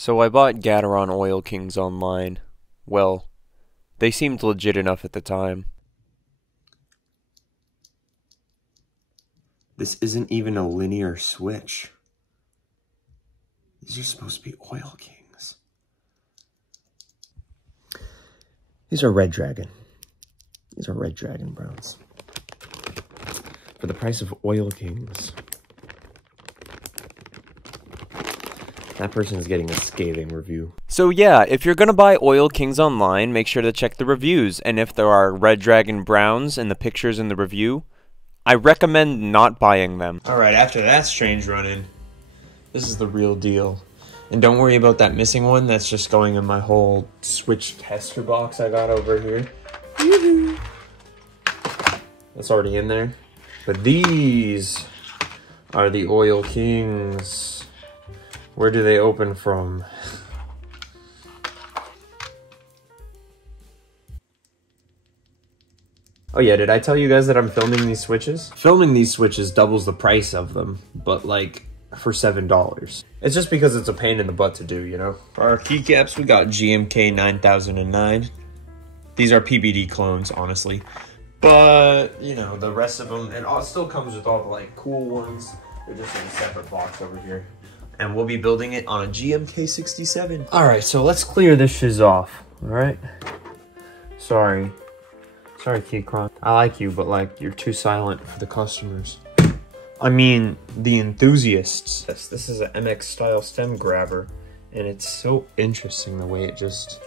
So I bought Gateron Oil Kings online. Well, they seemed legit enough at the time. This isn't even a linear switch. These are supposed to be Oil Kings. These are Red Dragon. These are Red Dragon browns. For the price of Oil Kings. That person is getting a scathing review. So yeah, if you're gonna buy Oil Kings online, make sure to check the reviews, and if there are Red Dragon browns in the pictures in the review, I recommend not buying them. Alright, after that strange run-in, this is the real deal. And don't worry about that missing one, that's just going in my whole switch tester box I got over here. That's already in there. But these are the Oil Kings. Where do they open from? Oh yeah, did I tell you guys that I'm filming these switches? Filming these switches doubles the price of them, but like for $7. It's just because it's a pain in the butt to do, you know? For our keycaps, we got GMK 9009. These are PBD clones, honestly. But, you know, the rest of them, it all still comes with all the like cool ones. They're just in a separate box over here. And we'll be building it on a GMK 67. All right, so let's clear this shiz off, all right? Sorry, Keycron. I like you, but like, you're too silent for the customers. I mean, the enthusiasts. This is an MX style stem grabber, and it's so interesting the way it just,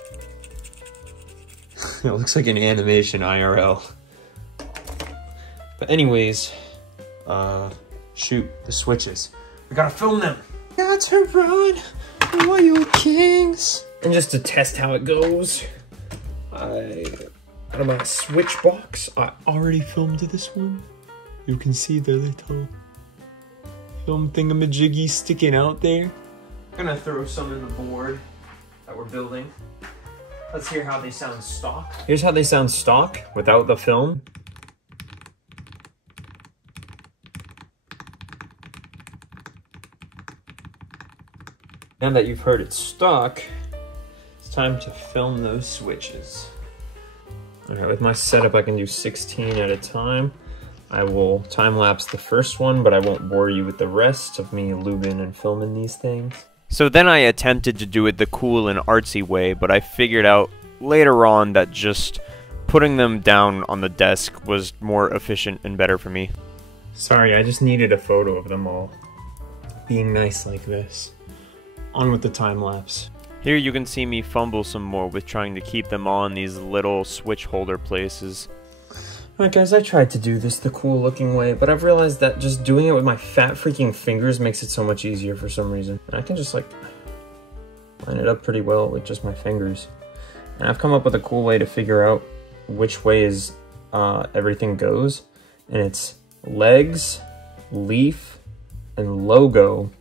it looks like an animation IRL. But anyways, shoot, the switches. We gotta film them. Got to run, Oil Kings. And just to test how it goes, out of my switch box, I already filmed this one. You can see the little film thingamajiggy sticking out there. I'm gonna throw some in the board that we're building. Let's hear how they sound stock. Here's how they sound stock without the film. Now that you've heard it stock, it's time to film those switches. All right, with my setup, I can do 16 at a time. I will time-lapse the first one, but I won't bore you with the rest of me lubing and filming these things. So then I attempted to do it the cool and artsy way, but I figured out later on that just putting them down on the desk was more efficient and better for me. Sorry, I just needed a photo of them all being nice like this. On with the time-lapse. Here you can see me fumble some more with trying to keep them on these little switch holder places. Alright guys, I tried to do this the cool looking way, but I've realized that just doing it with my fat freaking fingers makes it so much easier for some reason. And I can just like line it up pretty well with just my fingers. And I've come up with a cool way to figure out which way is everything goes. And it's legs, leaf, and logo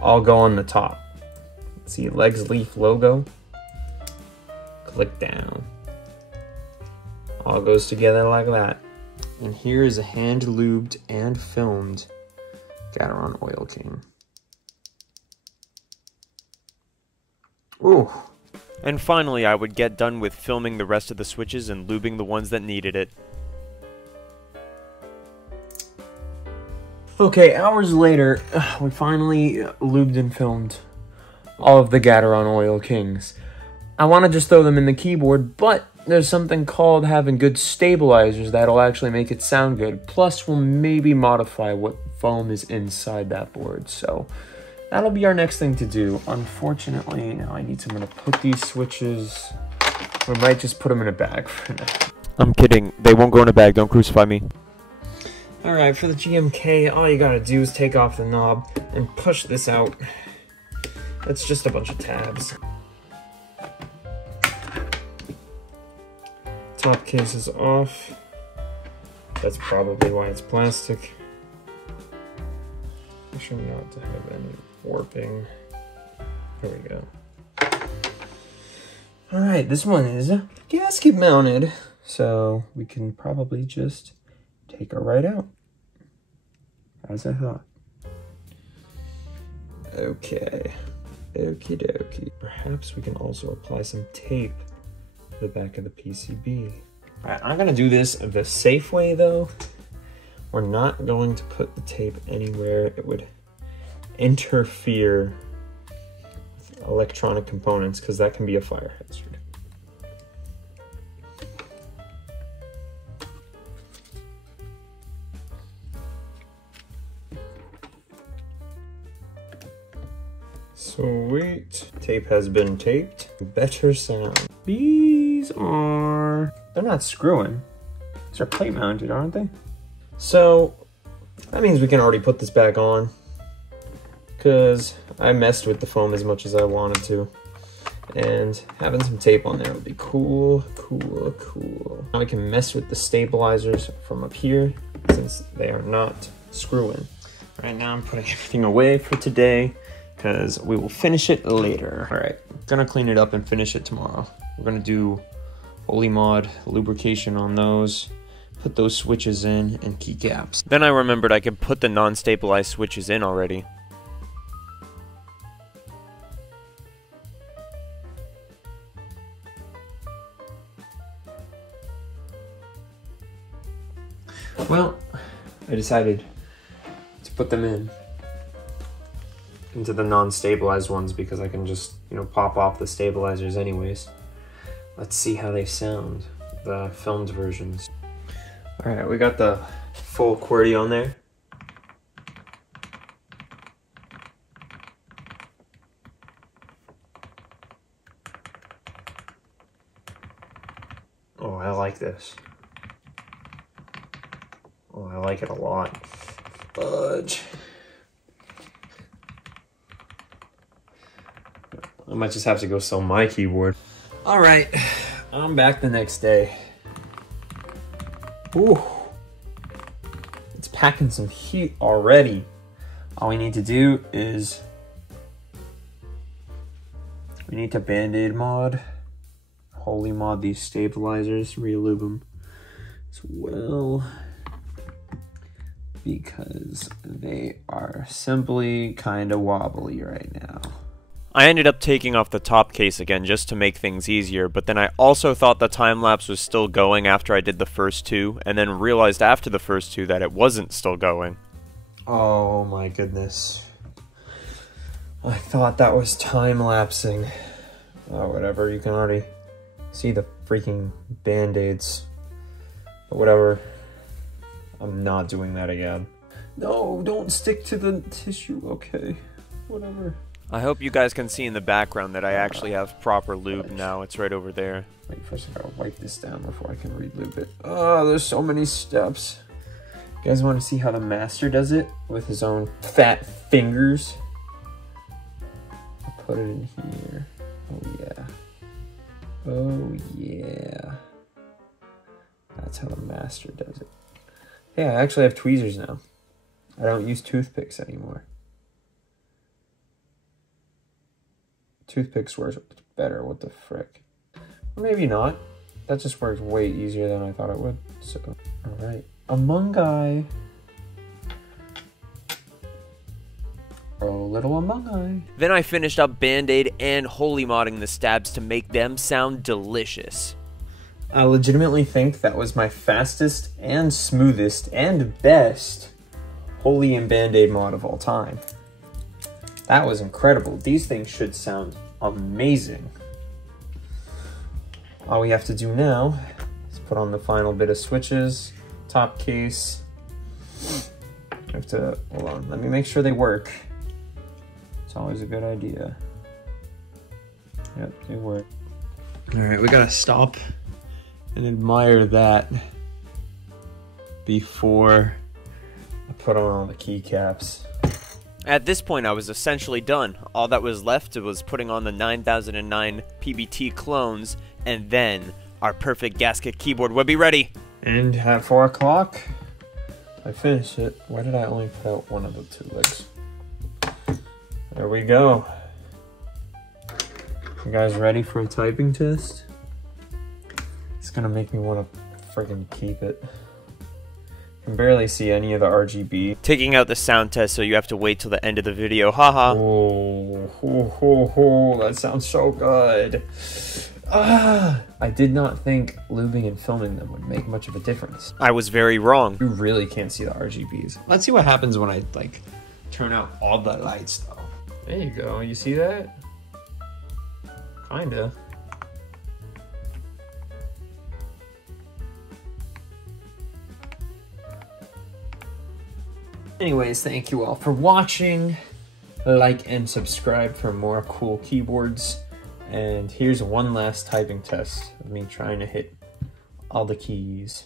all go on the top. See, legs, leaf, logo. Click down. All goes together like that. And here is a hand lubed and filmed Gateron Oil King. Ooh. And finally, I would get done with filming the rest of the switches and lubing the ones that needed it. Okay, hours later, we finally lubed and filmed all of the Gateron Oil Kings. I want to just throw them in the keyboard, but there's something called having good stabilizers that'll actually make it sound good. Plus, we'll maybe modify what foam is inside that board. So that'll be our next thing to do. Unfortunately, now I need someone to put these switches. We might just put them in a bag for now. I'm kidding. They won't go in a bag. Don't crucify me. Alright, for the GMK, all you gotta do is take off the knob and push this out. It's just a bunch of tabs. Top case is off. That's probably why it's plastic. Make sure not to have any warping. There we go. Alright, this one is gasket mounted, so we can probably just take her right out, as I thought. Okay, Okie dokie. Perhaps we can also apply some tape to the back of the PCB. Alright, I'm gonna do this the safe way though. We're not going to put the tape anywhere it would interfere with electronic components, because that can be a fire hazard. Sweet. Tape has been taped. Better sound. These are... they're not screwing. These are plate mounted, aren't they? So, that means we can already put this back on, because I messed with the foam as much as I wanted to. And having some tape on there would be cool, cool, cool. Now we can mess with the stabilizers from up here, since they are not screwing. Right now I'm putting everything away for today, because we will finish it later. All right, gonna clean it up and finish it tomorrow. We're gonna do Holy Mod lubrication on those, put those switches in, and keycaps. Then I remembered I could put the non-stabilized switches in already. Well, I decided to put them into the non-stabilized ones because I can just, you know, pop off the stabilizers anyways. Let's see how they sound, the filmed versions. All right, we got the full QWERTY on there. Oh, I like this. Oh, I like it a lot. Fudge. I might just have to go sell my keyboard. All right, I'm back the next day. Ooh, it's packing some heat already. All we need to do is we need to Band-Aid mod, Holy Mod these stabilizers, re-lube them as well, because they are simply kind of wobbly right now. I ended up taking off the top case again just to make things easier, but then I also thought the time-lapse was still going after I did the first two, and then realized after the first two that it wasn't still going. Oh my goodness. I thought that was time-lapsing. Oh, whatever, you can already see the freaking Band-Aids. But whatever. I'm not doing that again. No, don't stick to the tissue, okay. Whatever. I hope you guys can see in the background that I actually have proper lube now. It's right over there. Wait, first I gotta wipe this down before I can re-lube it. Oh, there's so many steps. You guys want to see how the master does it with his own fat fingers? I'll put it in here. Oh yeah. Oh yeah. That's how the master does it. Yeah, I actually have tweezers now. I don't use toothpicks anymore. Toothpicks works better, what the frick. Or maybe not. That just works way easier than I thought it would. So, alright. Among Eye. Oh, little Among Eye. Then I finished up Band-Aid and Holy Modding the stabs to make them sound delicious. I legitimately think that was my fastest and smoothest and best Holy and Band-Aid mod of all time. That was incredible. These things should sound amazing. All we have to do now is put on the final bit of switches, top case. I have to, hold on, let me make sure they work. It's always a good idea. Yep, they work. All right, we gotta stop and admire that before I put on all the keycaps. At this point, I was essentially done. All that was left was putting on the 9009 PBT clones, and then our perfect gasket keyboard would be ready. And at 4 o'clock, I finished it. Why did I only put out one of the two legs? There we go. You guys ready for a typing test? It's gonna make me want to freaking keep it. can barely see any of the RGB. Taking out the sound test, so you have to wait till the end of the video. Haha. Oh, that sounds so good. I did not think lubing and filming them would make much of a difference. I was very wrong. You really can't see the RGBs. Let's see what happens when I like turn out all the lights though. There you go, you see that? Kinda. Anyways, thank you all for watching. Like and subscribe for more cool keyboards. And here's one last typing test of me trying to hit all the keys.